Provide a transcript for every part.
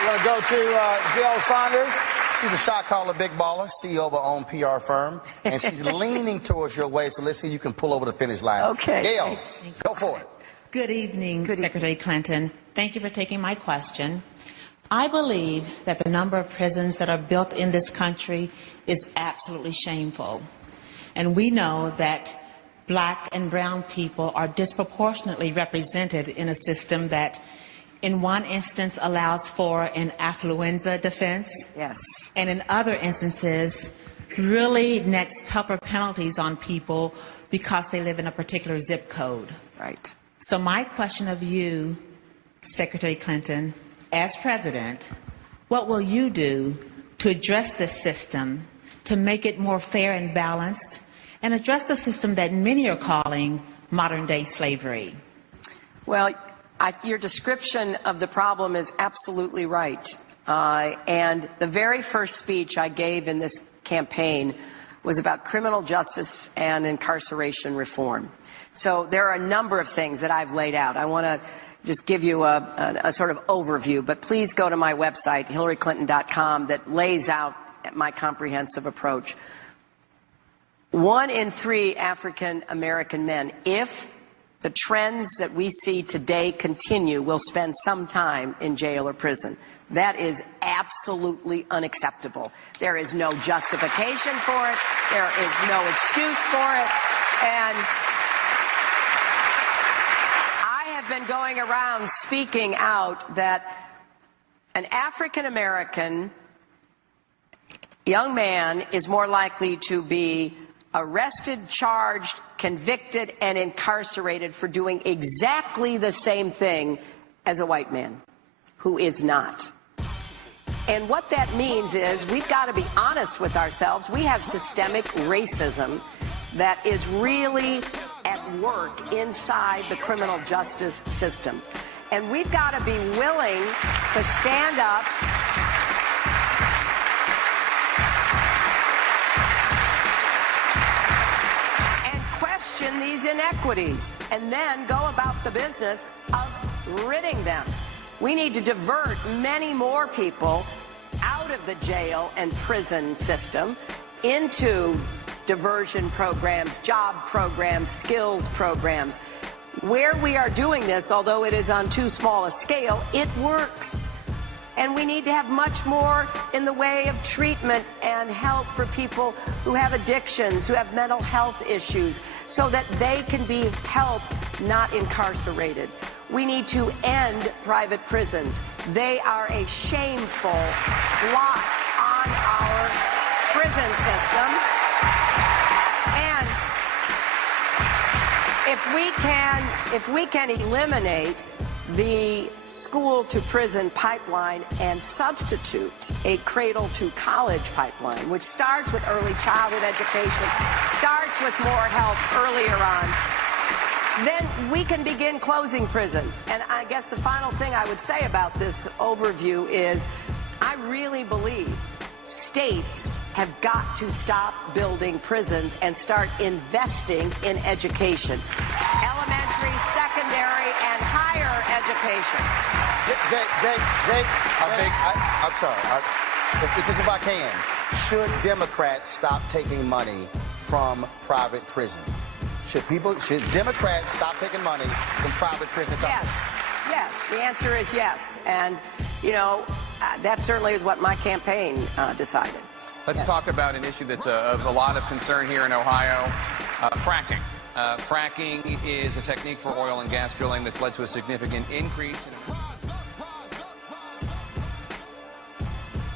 We're going to go to Gail Saunders. She's a shot caller, big baller, CEO of her own PR firm, and she's leaning towards your way, so let's see if you can pull over the finish line. Okay. Gail, go for it. Good evening, Secretary Clinton. Thank you for taking my question. I believe that the number of prisons that are built in this country is absolutely shameful. And we know that black and brown people are disproportionately represented in a system that in one instance allows for an affluenza defense. Yes. And in other instances really nets tougher penalties on people because they live in a particular zip code. Right. So my question of you, Secretary Clinton, as president, what will you do to address this system, to make it more fair and balanced, and address a system that many are calling modern-day slavery? Well, your description of the problem is absolutely right. And the very first speech I gave in this campaign was about criminal justice and incarceration reform. So there are a number of things that I've laid out. I want to just give you a sort of overview, but please go to my website, hillaryclinton.com, that lays out my comprehensive approach. 1 in 3 African American men, if the trends that we see today continue, will spend some time in jail or prison. That is absolutely unacceptable. There is no justification for it. There is no excuse for it. And I have been going around speaking out that an African American young man is more likely to be arrested, charged, convicted, and incarcerated for doing exactly the same thing as a white man who is not. And what that means is we've got to be honest with ourselves. We have systemic racism that is really at work inside the criminal justice system. And we've got to be willing to stand up and question these inequities and then go about the business of ridding them. We need to divert many more people out of the jail and prison system into diversion programs, job programs, skills programs. Where we are doing this, although it is on too small a scale, it works. And we need to have much more in the way of treatment and help for people who have addictions, who have mental health issues, so that they can be helped, not incarcerated. We need to end private prisons. They are a shameful blot on our prison system. And if we can eliminate the school-to-prison pipeline and substitute a cradle-to-college pipeline, which starts with early childhood education, starts with more help earlier on, then we can begin closing prisons. And I guess the final thing I would say about this overview is I really believe states have got to stop building prisons and start investing in education. Elementary, secondary, and higher education. Jake, I'm sorry. Because if I can, should Democrats stop taking money from private prisons? Should Democrats stop taking money from private prison companies? Yes. The answer is yes. And, you know, that certainly is what my campaign decided. Let's talk about an issue that's of a lot of concern here in Ohio, fracking. Fracking is a technique for oil and gas drilling that's led to a significant increase in...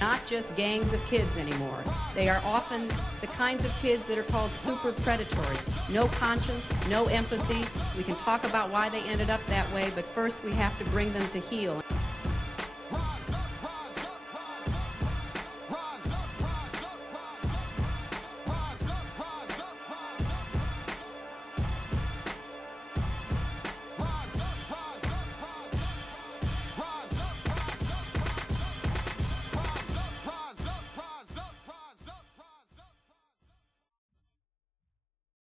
Not just gangs of kids anymore. They are often the kinds of kids that are called super predators. No conscience, no empathy. We can talk about why they ended up that way, but first we have to bring them to heel.